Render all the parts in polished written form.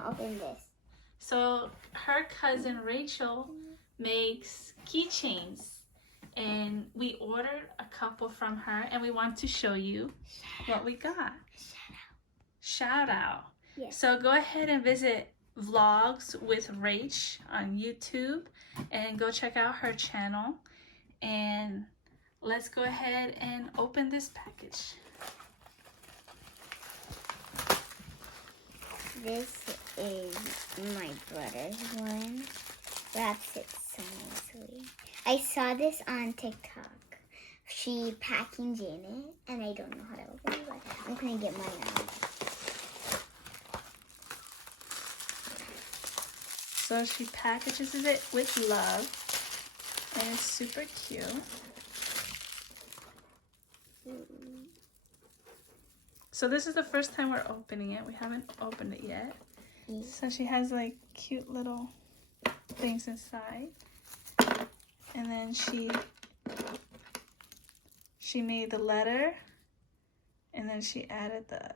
to open this. So her cousin Rachael makes keychains, and we ordered a couple from her, and we want to show you what we got. Shout out. Yes. So go ahead and visit Vlogs with Rach on YouTube and go check out her channel. And let's go ahead and open this package. This is my brother's one. Wraps it so nicely. I saw this on TikTok. She packing Janet, and I don't know how to open it, but I'm gonna get mine out. So she packages it with love, and it's super cute. So this is the first time we're opening it. We haven't opened it yet. So she has like cute little things inside. And then she made the letter, and then she added the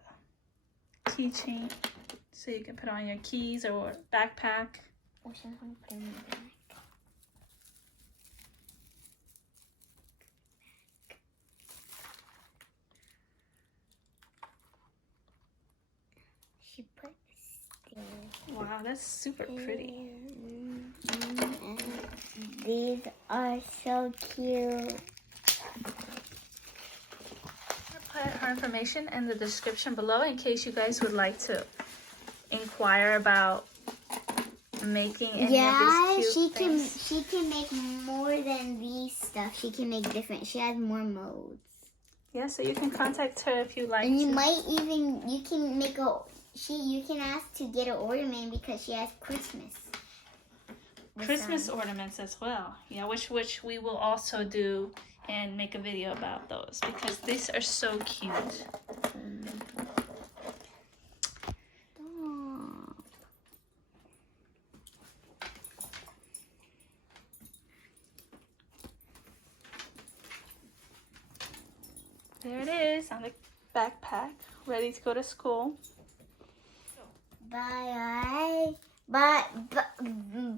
keychain so you can put on your keys or backpack. Oh, so I'm gonna put it in my bag. She put still. Wow, that's super pretty. These are so cute. I'll put her information in the description below in case you guys would like to inquire about making any of these cute things. She can make more than these stuff. She can make different. She has more modes. Yeah, so you can contact her if you like. And you to. might even you can ask to get an ornament because she has Christmas Ornaments as well. Yeah, which we will also do and make a video about those because these are so cute. There it is on the backpack, ready to go to school. Bye guys. Bye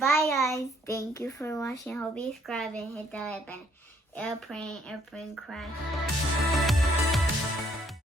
guys. Thank you for watching. Hope you subscribe and hit that like button. Airplane crash.